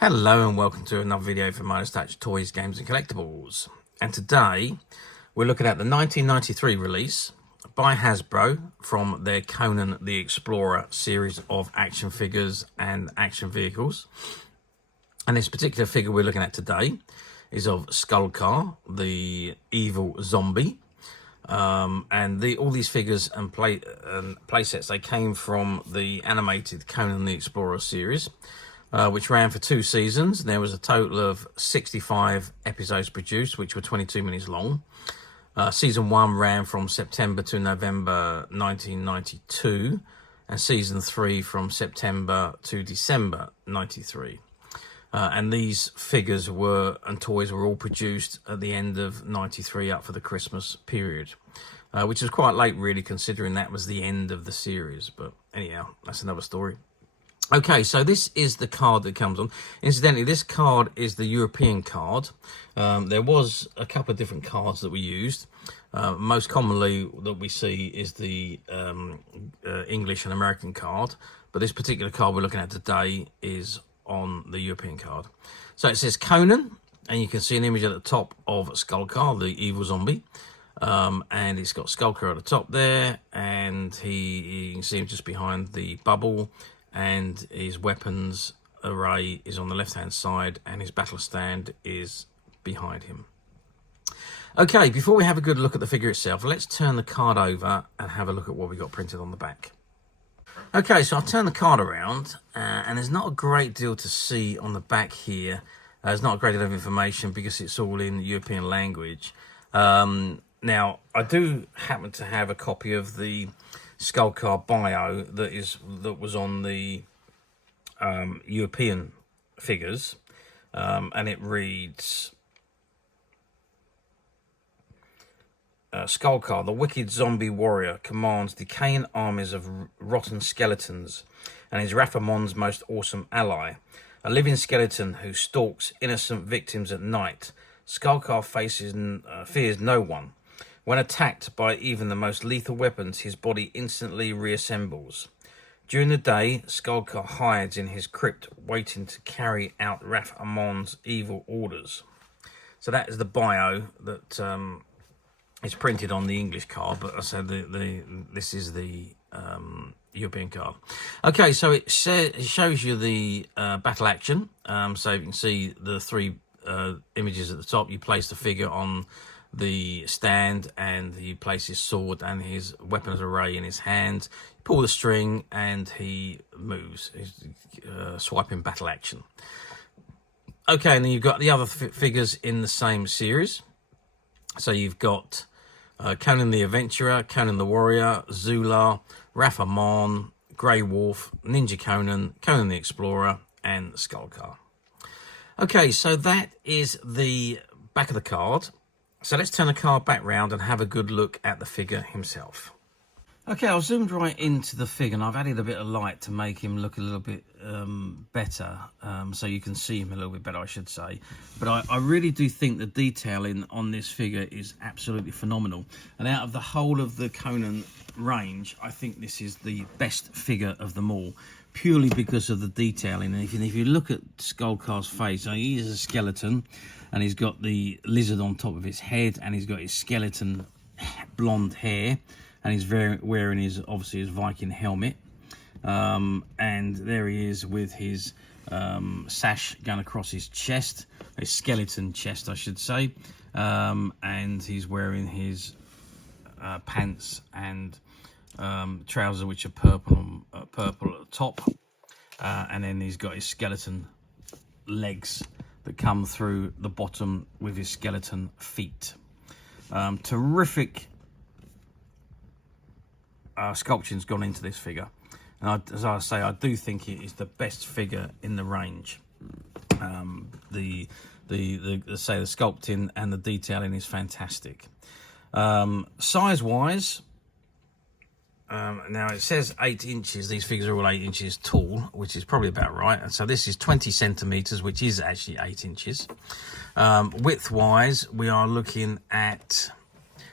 Hello and welcome to another video from Motorized Toys, Games and Collectibles. And today we're looking at the 1993 release by Hazbro from their Conan the Explorer series of action figures and action vehicles. And this particular figure we're looking at today is of Skulkur, the evil zombie. And all these figures and play sets, they came from the animated Conan the Explorer series, which ran for 2 seasons. There was a total of 65 episodes produced, which were 22 minutes long. Season 1 ran from September to November 1992, and Season 3 from September to December 93. And these figures and toys were all produced at the end of 93 up for the Christmas period, which was quite late really, considering that was the end of the series. But anyhow, that's another story. Okay, so this is the card that comes on. Incidentally, this card is the European card. There was a couple of different cards that we used. Most commonly that we see is the English and American card, but this particular card we're looking at today is on the European card. So it says Conan, and you can see an image at the top of Skulkur, the evil zombie. And it's got Skulkur at the top there, and you can see him just behind the bubble, and his weapons array is on the left hand side, and his battle stand is behind him. Okay, before we have a good look at the figure itself, let's turn the card over and have a look at what we got printed on the back. Okay, so I've turned the card around, and there's not a great deal to see on the back here. There's not a great deal of information because it's all in European language. Now, I do happen to have a copy of the Skulkur bio that was on the European figures, and it reads, Skulkur, the wicked zombie warrior, commands decaying armies of rotten skeletons and is Wrath-Amon's most awesome ally. A living skeleton who stalks innocent victims at night, Skulkur fears no one. When attacked by even the most lethal weapons, his body instantly reassembles. During the day, Skulkur hides in his crypt, waiting to carry out Wrath-Amon's evil orders. So that is the bio that is printed on the English card, but I said this is the European card. Okay, so it shows you the battle action. So you can see the 3 images at the top. You place the figure on the stand, and he places his sword and his weapons array in his hands. You pull the string and he moves. He's swiping battle action. Okay, and then you've got the other figures in the same series. So you've got Conan the Adventurer, Conan the Warrior, Zula, Wrath-Amon, Grey Wolf, Ninja Conan, Conan the Explorer, and Skulkur. Okay, so that is the back of the card. So let's turn the card back round and have a good look at the figure himself. Okay, I've zoomed right into the figure, and I've added a bit of light to make him look a little bit better, so you can see him a little bit better, I should say. But I really do think the detailing on this figure is absolutely phenomenal. And out of the whole of the Conan range, I think this is the best figure of them all, purely because of the detailing. And if you look at Skulkur's face, he is a skeleton, and he's got the lizard on top of his head, and he's got his skeleton blonde hair, and he's wearing obviously his Viking helmet, and there he is with his sash going across his chest, his skeleton chest I should say, and he's wearing his pants and trousers which are purple at the top, and then he's got his skeleton legs that come through the bottom with his skeleton feet. Terrific sculpturing's gone into this figure, and as I say, I do think it is the best figure in the range. The sculpting and the detailing is fantastic. Size wise, now it says 8 inches. These figures are all 8 inches tall, which is probably about right. And so this is 20 centimeters, which is actually 8 inches. Width wise, we are looking at,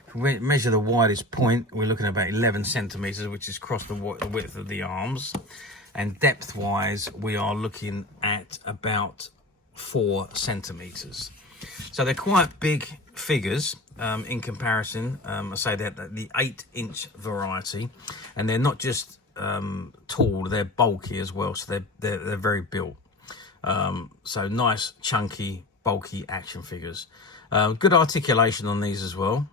if we measure the widest point, we're looking at about 11 centimeters, which is across the width of the arms. And depth wise, we are looking at about 4 centimeters. So they're quite big figures in comparison. I say that the 8-inch variety, and they're not just tall, they're bulky as well. So they're very built. So nice, chunky, bulky action figures. Good articulation on these as well.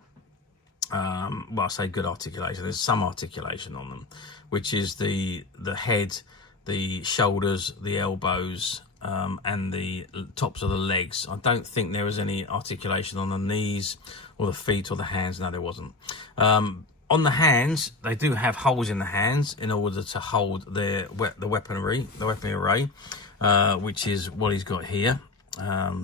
Well, I say good articulation. There's some articulation on them, which is the head, the shoulders, the elbows, and the tops of the legs. I don't think there was any articulation on the knees or the feet or the hands. No, there wasn't. On the hands, they do have holes in the hands in order to hold the weaponry array, which is what he's got here.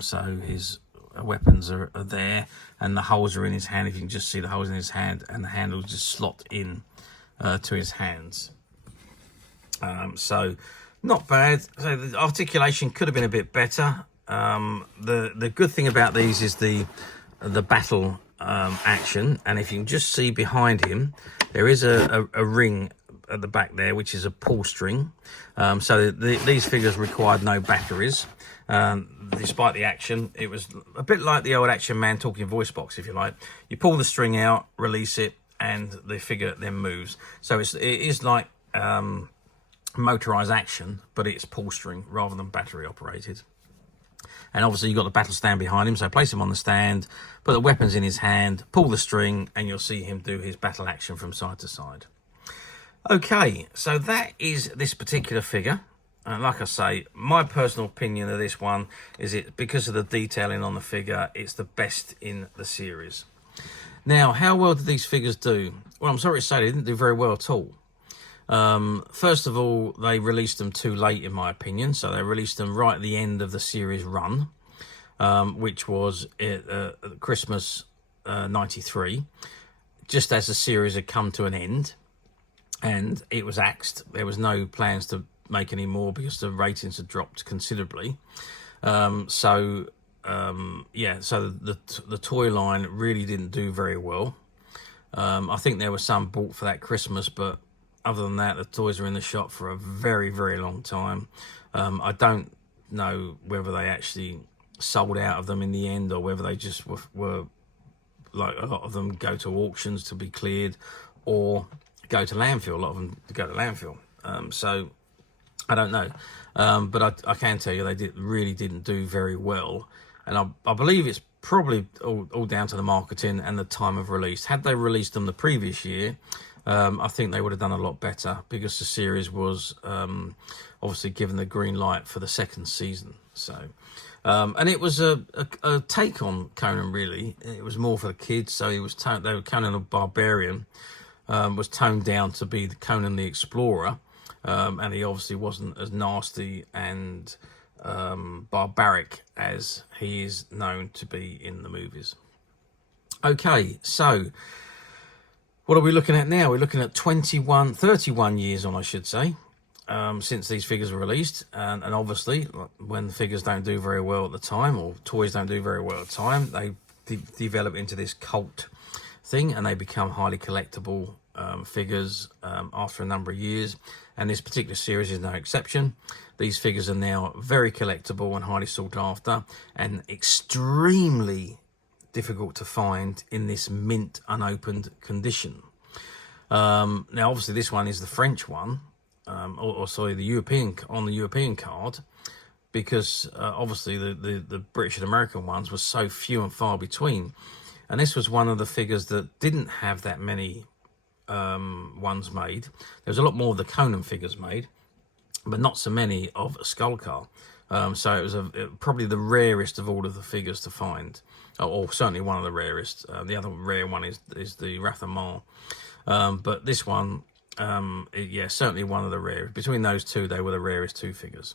So his weapons are there, and the holes are in his hand. If you can just see the holes in his hand, and the handles just slot in to his hands. So not bad. So the articulation could have been a bit better. The good thing about these is the battle action, and if you can just see behind him, there is a ring at the back there, which is a pull string. So these figures required no batteries. Despite the action, it was a bit like the old Action Man talking voice box, if you like. You pull the string out, release it, and the figure then moves. So it is like motorized action, but it's pull string rather than battery operated. And obviously you've got the battle stand behind him, so place him on the stand, put the weapons in his hand, pull the string, and you'll see him do his battle action from side to side. Okay, so that is this particular figure. And like I say, my personal opinion of this one is because of the detailing on the figure, it's the best in the series. Now, how well did these figures do? Well, I'm sorry to say they didn't do very well at all. First of all, they released them too late, in my opinion. So they released them right at the end of the series run, which was Christmas 93, just as the series had come to an end, and it was axed. There was no plans to make any more because the ratings had dropped considerably. Yeah, so the toy line really didn't do very well. I think there were some bought for that Christmas, but other than that, the toys were in the shop for a very, very long time. I don't know whether they actually sold out of them in the end, or whether they just were like a lot of them go to auctions to be cleared, or go to landfill. A lot of them go to landfill. So I don't know, but I can tell you they really didn't do very well, and I believe it's probably all down to the marketing and the time of release. Had they released them the previous year, I think they would have done a lot better, because the series was obviously given the green light for the second season. So, and it was a take on Conan, really. It was more for the kids. So he was Conan the Barbarian was toned down to be the Conan the Explorer, and he obviously wasn't as nasty and barbaric as he is known to be in the movies. Okay, so what are we looking at now? We're looking at 31 years on, I should say, since these figures were released. And obviously, when the figures don't do very well at the time, or toys don't do very well at the time, they develop into this cult thing, and they become highly collectible figures after a number of years. And this particular series is no exception. These figures are now very collectible and highly sought after, and extremely difficult to find in this mint unopened condition. Now obviously this one is the French one, or sorry, the European card, because obviously the British and American ones were so few and far between, and this was one of the figures that didn't have that many ones made. There was a lot more of the Conan figures made, but not so many of Skulkur. So it was probably the rarest of all of the figures to find, or certainly one of the rarest. The other rare one is the Wrath-Amon, but this one, yeah, certainly one of the rarest. Between those two, they were the rarest two figures.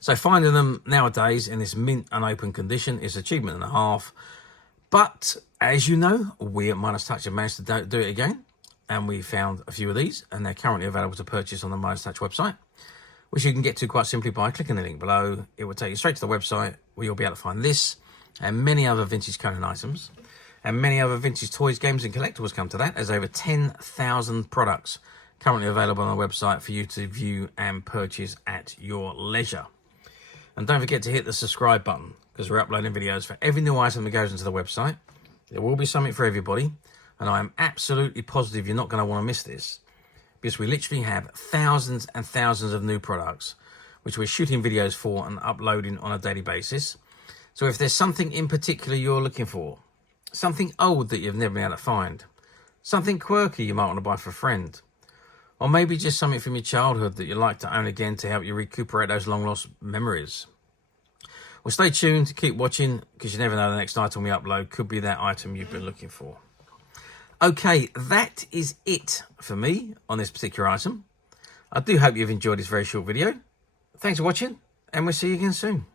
So finding them nowadays in this mint unopened condition is an achievement and a half. But as you know, we at Midas Touch have managed to do it again, and we found a few of these, and they're currently available to purchase on the Midas Touch website, which you can get to quite simply by clicking the link below. It will take you straight to the website, where you'll be able to find this and many other vintage Conan items, and many other vintage toys, games and collectibles come to that. There's over 10,000 products currently available on the website for you to view and purchase at your leisure. And don't forget to hit the subscribe button, because we're uploading videos for every new item that goes into the website. There will be something for everybody, and I am absolutely positive you're not going to want to miss this, because we literally have thousands and thousands of new products which we're shooting videos for and uploading on a daily basis. So if there's something in particular you're looking for, something old that you've never been able to find, something quirky you might want to buy for a friend, or maybe just something from your childhood that you'd like to own again to help you recuperate those long lost memories. Well, stay tuned, keep watching, because you never know, the next item we upload could be that item you've been looking for. Okay, that is it for me on this particular item. I do hope you've enjoyed this very short video. Thanks for watching, and we'll see you again soon.